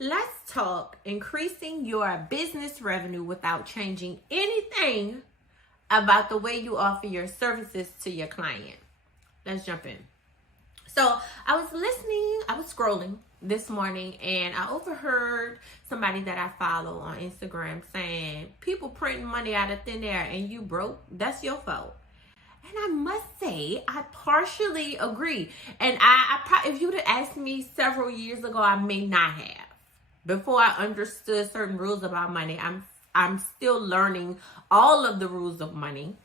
Let's talk increasing your business revenue without changing anything about the way you offer your services to your client. Let's jump in. So I was scrolling this morning, and I overheard somebody that I follow on Instagram saying, people printing money out of thin air and you broke, that's your fault. And I must say, I partially agree. And if you'd have asked me several years ago, I may not have. Before I understood certain rules about money, I'm still learning all of the rules of money.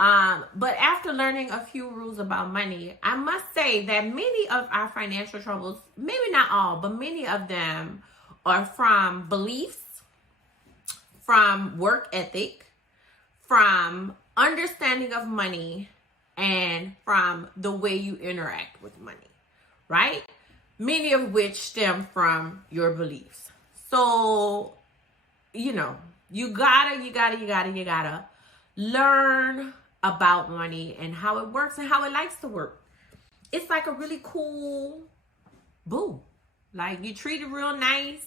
But after learning a few rules about money, I must say that many of our financial troubles, maybe not all, but many of them are from beliefs, from work ethic, from understanding of money, and from the way you interact with money, right? Many of which stem from your beliefs. So, you gotta learn about money and how it works and how it likes to work. It's like a really cool boo. Like, you treat it real nice,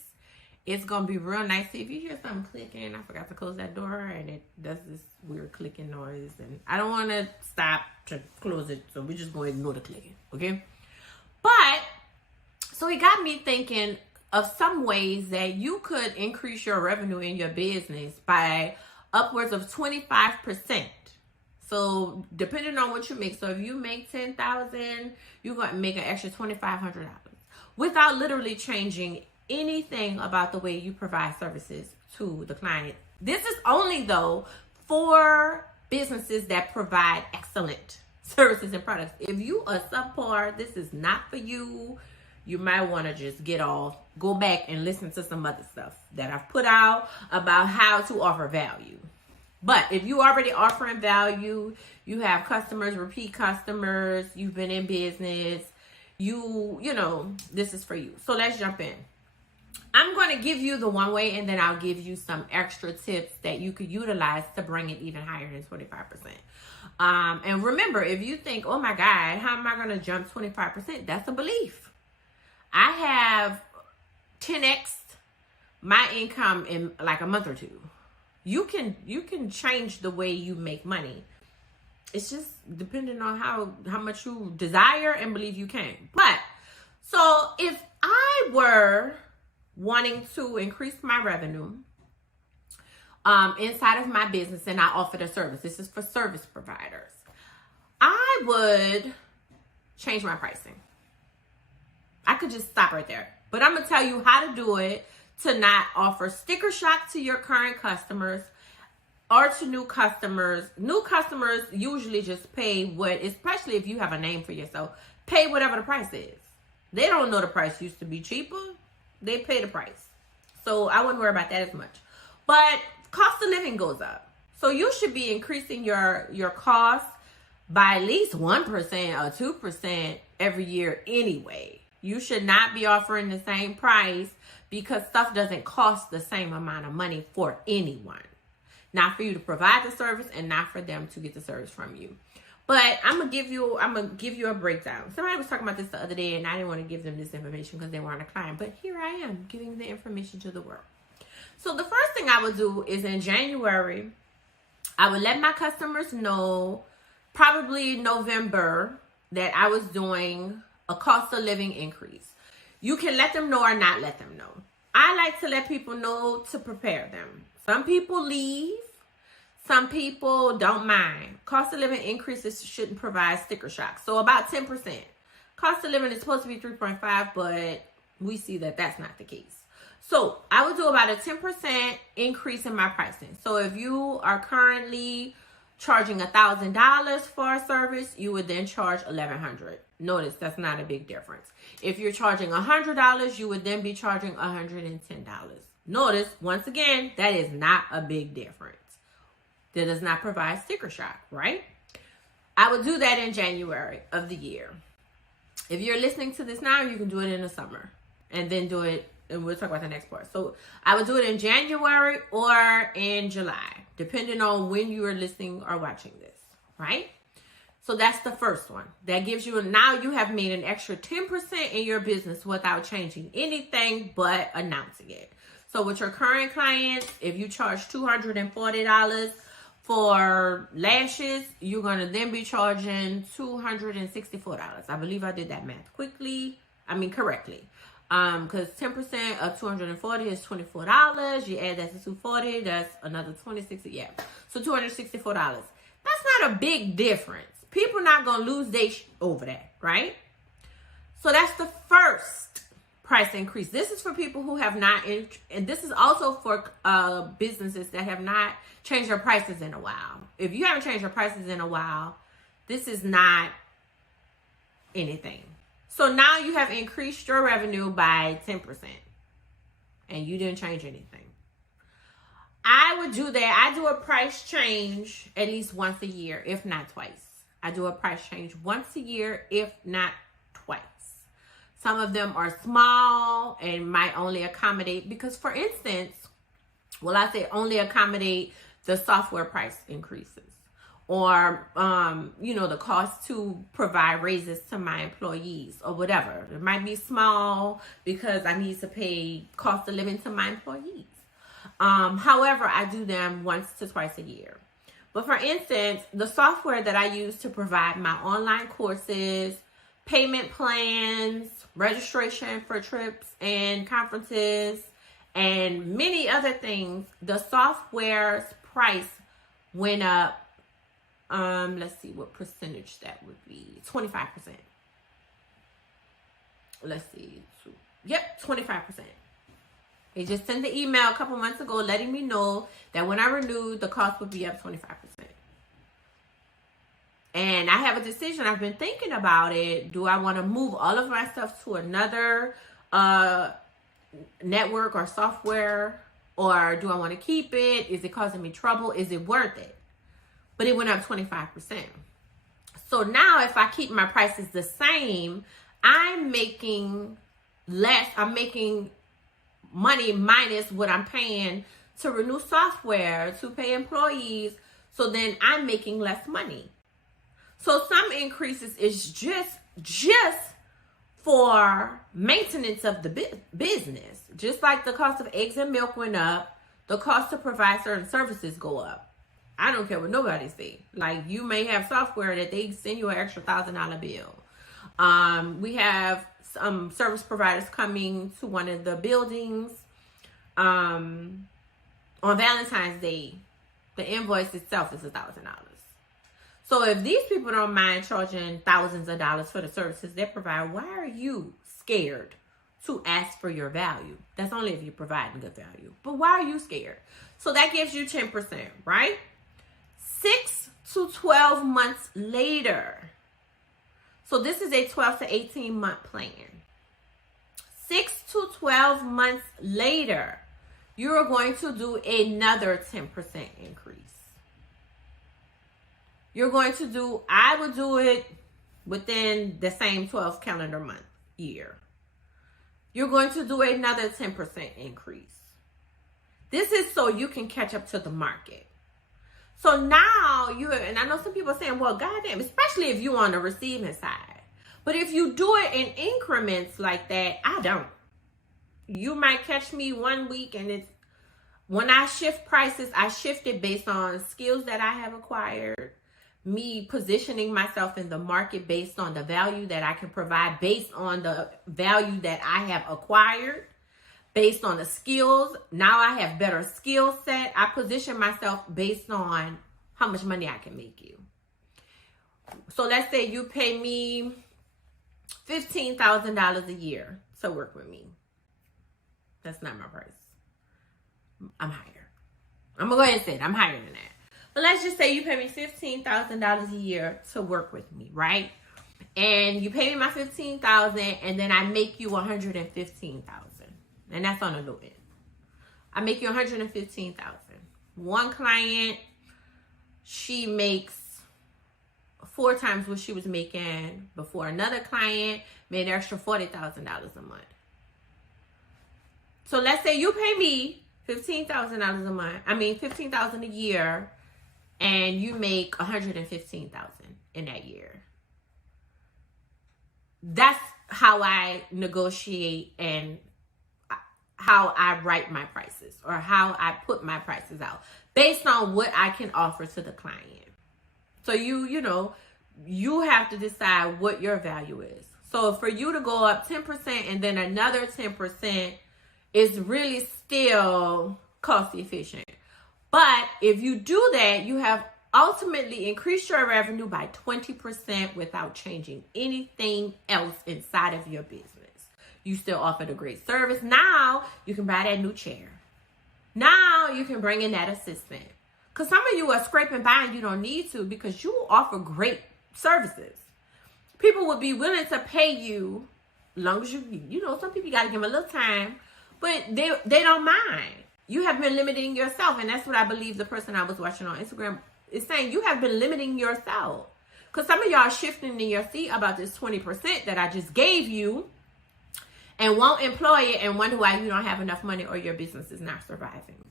it's gonna be real nice. See, if you hear something clicking, I forgot to close that door and it does this weird clicking noise, and I don't want to stop to close it, so we're just going to ignore the clicking, okay? But so it got me thinking of some ways that you could increase your revenue in your business by upwards of 25%. So depending on what you make, so if you make $10,000, you're going to make an extra $2,500 without literally changing anything about the way you provide services to the client. This is only, though, for businesses that provide excellent services and products. If you are subpar, this is not for you. You might want to just go back and listen to some other stuff that I've put out about how to offer value. But if you already offering value, you have customers, repeat customers, you've been in business, this is for you. So let's jump in. I'm going to give you the one way, and then I'll give you some extra tips that you could utilize to bring it even higher than 25%. And remember, if you think, oh my God, how am I going to jump 25%? That's a belief. I have 10x my income in like a month or two. You can change the way you make money. It's just depending on how much you desire and believe you can. But so if I were wanting to increase my revenue inside of my business and I offered a service, this is for service providers, I would change my pricing. I could just stop right there. But I'm going to tell you how to do it to not offer sticker shock to your current customers or to new customers. New customers usually just pay especially if you have a name for yourself, pay whatever the price is. They don't know the price used to be cheaper. They pay the price. So I wouldn't worry about that as much. But cost of living goes up. So you should be increasing your cost by at least 1% or 2% every year anyway. You should not be offering the same price because stuff doesn't cost the same amount of money for anyone. Not for you to provide the service and not for them to get the service from you. But I'm gonna give you a breakdown. Somebody was talking about this the other day, and I didn't want to give them this information because they weren't a client. But here I am giving the information to the world. So the first thing I would do is in January, I would let my customers know, probably November, that I was doing a cost of living increase. You can let them know or not let them know. I like to let people know to prepare them. Some people leave. Some people don't mind. Cost of living increases shouldn't provide sticker shock. So about 10%. Cost of living is supposed to be 3.5, but we see that that's not the case. So I would do about a 10% increase in my pricing. So if you are currently charging $1,000 for a service, you would then charge $1,100. Notice that's not a big difference. If you're charging $100, you would then be charging $110. Notice, once again, that is not a big difference. That does not provide sticker shock, right? I would do that in January of the year. If you're listening to this now, you can do it in the summer and then do it, and we'll talk about the next part. So I would do it in January or in July, depending on when you are listening or watching this, right? So that's the first one. That gives you, now you have made an extra 10% in your business without changing anything but announcing it. So with your current clients, if you charge $240 for lashes, you're going to then be charging $264. I believe I did that math correctly. Because 10% of 240 is $24. You add that to 240, that's another 26. Yeah. So $264. That's not a big difference. People not going to lose their over that, right? So that's the first price increase. This is for people who have not, and this is also for businesses that have not changed their prices in a while. If you haven't changed your prices in a while, this is not anything. So now you have increased your revenue by 10% and you didn't change anything. I would do that. I do a price change at least once a year, if not twice. I do a price change once a year, if not twice. Some of them are small and might only accommodate, because for instance, I say only accommodate the software price increases, or, the cost to provide raises to my employees or whatever. It might be small because I need to pay cost of living to my employees. However, I do them once to twice a year. But for instance, the software that I use to provide my online courses, payment plans, registration for trips and conferences, and many other things, the software's price went up. Let's see what percentage that would be. 25%. Let's see. Yep, 25%. They just sent the email a couple months ago letting me know that when I renewed, the cost would be up 25%. And I have a decision. I've been thinking about it. Do I want to move all of my stuff to another network or software? Or do I want to keep it? Is it causing me trouble? Is it worth it? But it went up 25%. So now if I keep my prices the same, I'm making less. I'm making money minus what I'm paying to renew software, to pay employees. So then I'm making less money. So some increases is just for maintenance of the business. Just like the cost of eggs and milk went up, the cost to provide certain services go up. I don't care what nobody say. Like, you may have software that they send you an extra $1,000 bill. We have some service providers coming to one of the buildings on Valentine's Day. The invoice itself is $1,000. So if these people don't mind charging thousands of dollars for the services they provide, why are you scared to ask for your value? That's only if you're providing good value. But why are you scared? So that gives you 10%, right? 6 to 12 months later. So this is a 12 to 18 month plan. 6 to 12 months later, you're going to do another 10% increase. You're going to do, I would do it within the same 12 calendar month year. You're going to do another 10% increase. This is so you can catch up to the market. So now and I know some people are saying, well, goddamn, especially if you're on the receiving side. But if you do it in increments like that, I don't. You might catch me one week and it's, when I shift prices, I shift it based on skills that I have acquired, me positioning myself in the market based on the value that I can provide, based on the value that I have acquired, based on the skills. Now I have better skill set. I position myself based on how much money I can make you. So let's say you pay me $15,000 a year to work with me. That's not my price. I'm higher. I'm going to go ahead and say it. I'm higher than that. But let's just say you pay me $15,000 a year to work with me, right? And you pay me my $15,000 and then I make you $115,000. And that's on the low end. I make you $115,000. One client, she makes 4 times what she was making before. Another client made an extra $40,000 a month. So let's say you pay me $15,000 a month. $15,000 a year, and you make $115,000. in that year. That's how I negotiate and how I write my prices, or how I put my prices out based on what I can offer to the client. So you know, you have to decide what your value is. So for you to go up 10% and then another 10% is really still cost efficient. But if you do that, you have ultimately increased your revenue by 20% without changing anything else inside of your business. You still offered a great service. Now you can buy that new chair. Now you can bring in that assistant. Because some of you are scraping by and you don't need to, because you offer great services. People would be willing to pay you, as long as you know, some people you got to give them a little time, but they don't mind. You have been limiting yourself, and that's what I believe the person I was watching on Instagram is saying. You have been limiting yourself. Because some of y'all are shifting in your seat about this 20% that I just gave you and won't employ it and wonder why you don't have enough money or your business is not surviving.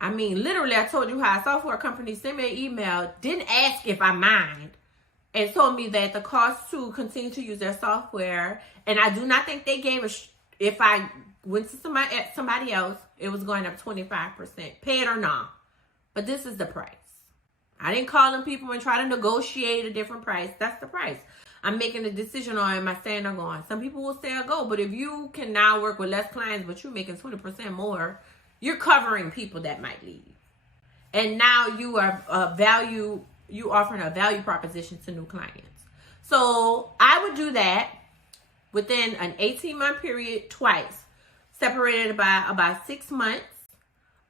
I mean, literally, I told you how a software company sent me an email, didn't ask if I mind, and told me that the cost to continue to use their software, and I do not think they gave if I went to somebody else, it was going up 25%, pay it or not. But this is the price. I didn't call them people and try to negotiate a different price. That's the price. I'm making a decision on, am I staying or going? Some people will stay or go, but if you can now work with less clients, but you're making 20% more, you're covering people that might leave. And now you are you offering a value proposition to new clients. So I would do that within an 18-month period twice, separated by about 6 months.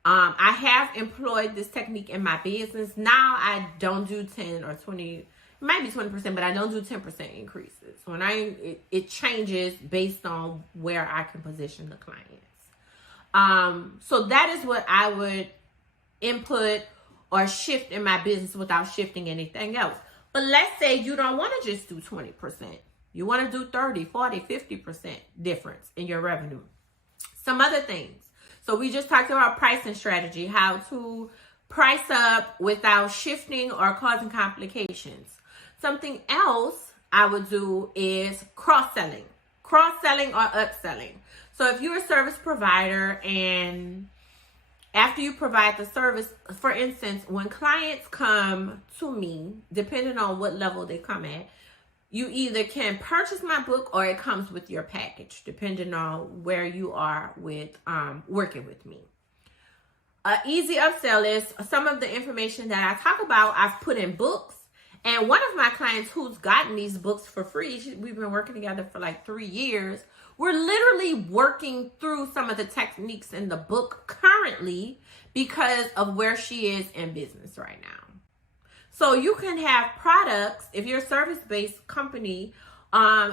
I have employed this technique in my business. Now I don't do 10 or 20, it might be 20%, but I don't do 10% increases. When it changes based on where I can position the clients. So that is what I would input or shift in my business without shifting anything else. But let's say you don't want to just do 20%. You want to do 30, 40, 50% difference in your revenue. Some other things. So we just talked about pricing strategy, how to price up without shifting or causing complications. Something else I would do is cross-selling or upselling. So if you're a service provider and after you provide the service, for instance, when clients come to me, depending on what level they come at, you either can purchase my book or it comes with your package, depending on where you are with working with me. Easy upsell is some of the information that I talk about, I've put in books. And one of my clients who's gotten these books for free, we've been working together for like 3 years. We're literally working through some of the techniques in the book currently because of where she is in business right now. So you can have products, if you're a service-based company,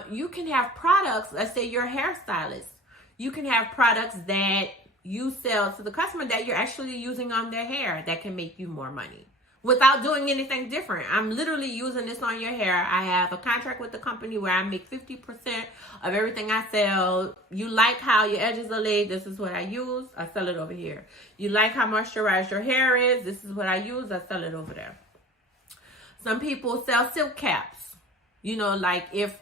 you can have products, let's say you're a hairstylist. You can have products that you sell to the customer that you're actually using on their hair that can make you more money without doing anything different. I'm literally using this on your hair. I have a contract with the company where I make 50% of everything I sell. You like how your edges are laid, this is what I use, I sell it over here. You like how moisturized your hair is, this is what I use, I sell it over there. Some people sell silk caps. You know, like if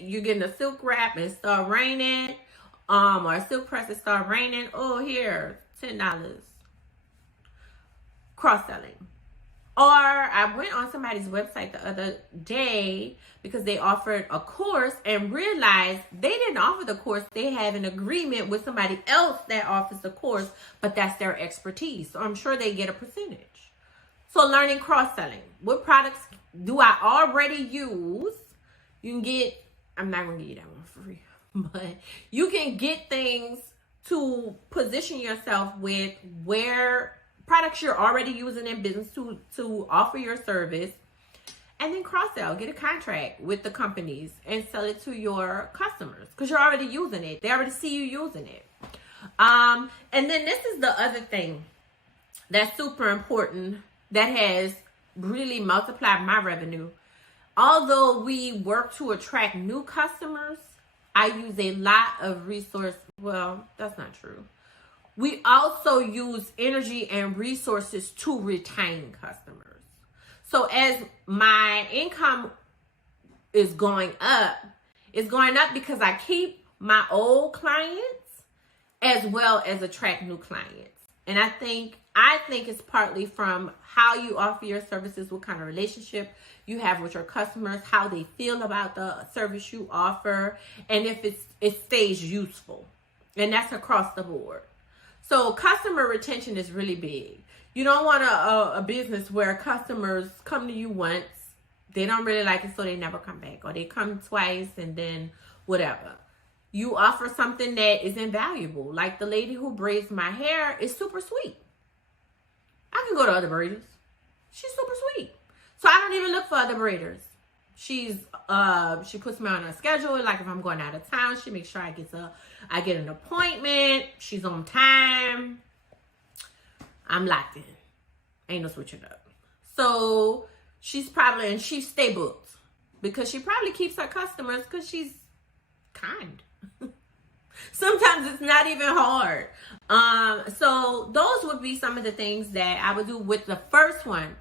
you're getting a silk wrap and it start raining, or a silk press it start raining, oh here, $10. Cross-selling. Or I went on somebody's website the other day because they offered a course and realized they didn't offer the course. They have an agreement with somebody else that offers the course, but that's their expertise. So I'm sure they get a percentage. So learning cross-selling. What products do I already use? You can get, I'm not going to give you that one for free, but you can get things to position yourself with where products you're already using in business to offer your service, and then cross-sell, get a contract with the companies and sell it to your customers because you're already using it. They already see you using it. And then this is the other thing that's super important that has really multiplied my revenue. Although we work to attract new customers, I use a lot of well, that's not true. We also use energy and resources to retain customers. So as my income is going up, it's going up because I keep my old clients as well as attract new clients. And I think it's partly from how you offer your services, what kind of relationship you have with your customers, how they feel about the service you offer, and if it stays useful. And that's across the board. So customer retention is really big. You don't want a business where customers come to you once, they don't really like it, so they never come back, or they come twice and then whatever. You offer something that is invaluable. Like the lady who braids my hair is super sweet. I can go to other braiders. She's super sweet. So I don't even look for other braiders. She puts me on a schedule. Like if I'm going out of town, she makes sure I get an appointment. She's on time. I'm locked in. Ain't no switching up. So she stay booked because she probably keeps her customers because she's kind. Sometimes it's not even hard. So those would be some of the things that I would do with the first one.